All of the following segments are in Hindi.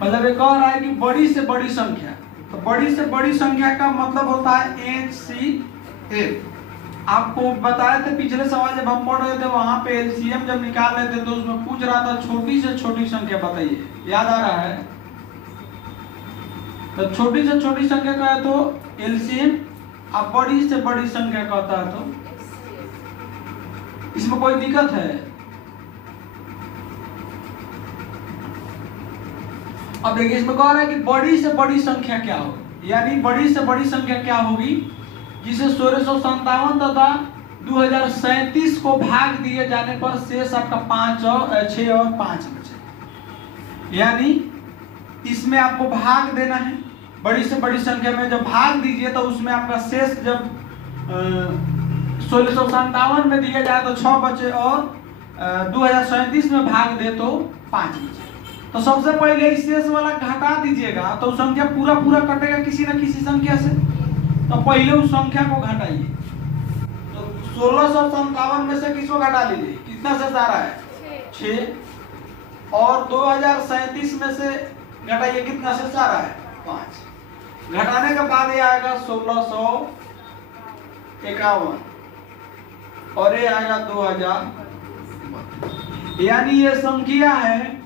मतलब एक और है कि बड़ी से बड़ी संख्या। तो बड़ी से बड़ी संख्या का मतलब होता है HCF। आपको बताए थे पिछले सवाल जब हम पढ़ रहे थे, वहां पे एलसीएम जब निकाल रहे थे तो उसमें पूछ रहा था छोटी से छोटी संख्या बताइए, याद आ रहा है? तो छोटी से छोटी संख्या का है तो एलसीएम, अब बड़ी से बड़ी संख्या का होता है तो इसमें कोई दिक्कत है? अब देखिए इसमें कह रहा है कि बड़ी से बड़ी संख्या क्या होगी, यानी बड़ी से बड़ी संख्या क्या होगी जिसे 1657 तथा 2037 को भाग दिए जाने पर शेष आपका 5 और 6 और 5 बचे। यानी इसमें आपको भाग देना है, बड़ी से बड़ी संख्या में जब भाग दीजिए तो उसमें आपका शेष जब 1657 में दिया जाए तो 6 बचे और 2037 में भाग दे तो 5 बचे। तो सबसे पहले इस शेष वाला घटा दीजिएगा तो संख्या पूरा पूरा कटेगा किसी न किसी संख्या से, तो पहले उस संख्या को घटाइए। तो 1657 में से किसको घटा लीजिए, कितना शेष आ रहा है? 6। और 2037 में से घटाइए, कितना शेष आ रहा है? 5। घटाने के बाद ये आएगा 1651 और ये आएगा 2000। यानी ये संख्या है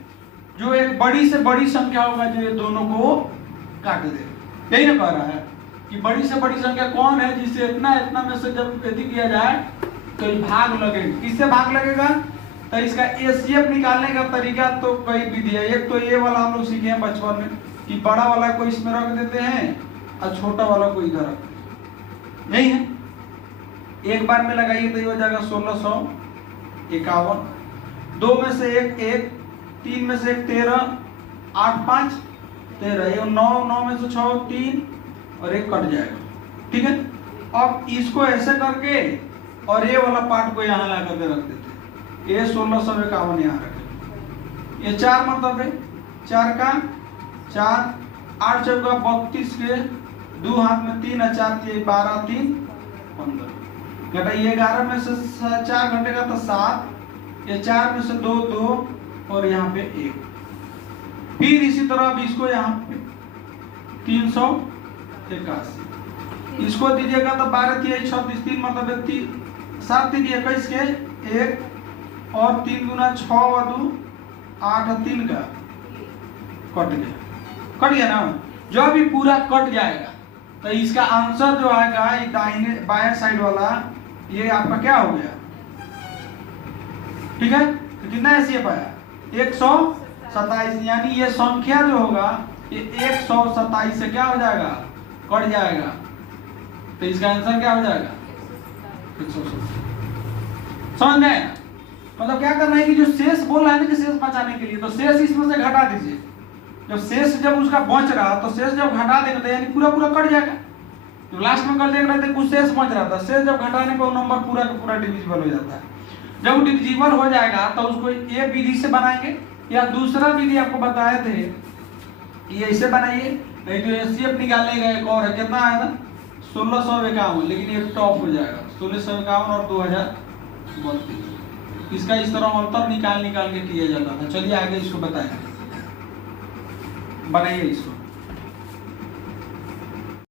जो एक बड़ी से बड़ी संख्या होगा जो ये दोनों को काट दे। यही ना कह रहा है कि बड़ी से बड़ी संख्या कौन है जिसे इतना इतना में से जब यदि किया जाए तो ये भाग लगेगा। किससे भाग लगेगा? तो इसका एचसीएफ निकालने का तरीका तो कई विधि है। एक तो ये वाला हम लोग सीखे हैं बचपन में कि बड़ा वाला को इसमें रख देते हैं और छोटा वाला को इधर रख देते हैं, यही है। एक बार में लगाइए तो ये हो जाएगा 1651। 2 में से 1 1, 3 में से 1 13, 8 5 13, ये 9 में से 6 3 और 1 कट जाएगा, ठीक है। अब इसको ऐसे करके और ये वाला पार्ट को यहाँ ला करके रख देते हैं, ये 1651 यहाँ रखें। ये 4 मतलब 4 का 4, 8 चौका 32 के 2 हाथ में 3 और 4 12 3 15 घटाइए। 11 में से 4 घटेगा तो 7, ये 4 में से 2 2 और यहाँ पे 1। फिर इसी तरह अब इसको यहाँ पे 381 इसको दीजिएगा तो 12 3 36 3 मतलब 7 3 21 के 1 और 3 गुना 6 और 2 8 और 3 का कट गया ना। जो भी पूरा कट जाएगा तो इसका आंसर जो आएगा दाहिने बाएं साइड वाला ये आपका क्या हो गया, ठीक है। तो कितना ऐसे पाया? 127। यानी ये संख्या जो होगा ये 127 से क्या हो जाएगा? कट जाएगा। तो इसका आंसर क्या हो जाएगा? 127। समझ में? मतलब क्या करना है कि जो शेष बोल रहा है ना कि शेष बचाने के लिए, तो शेष इसमें से घटा दीजिए। जब शेष जब उसका बच रहा तो शेष जब घटा देगा तो यानी पूरा पूरा कट जाएगा। तो लास्ट में कर देगा तो कुछ शेष बच रहा था, शेष जब घटाने पर वो नंबर पूरा का पूरा डिविजिबल हो जाता है। जब वो डिविजिबल हो जाएगा तो उसको ये विधि से बनाएंगे या दूसरा विधि आपको बताए थे ये ऐसे बनाइए। नहीं तो एचसीएफ निकालने का एक और है, कितना आया था? 1651, लेकिन ये टॉप हो जाएगा 1651 और 2032। इसका इस तरह अंतर निकाल के किया जाता था। चलिए आगे इसको बताएं, बनाइए इसको।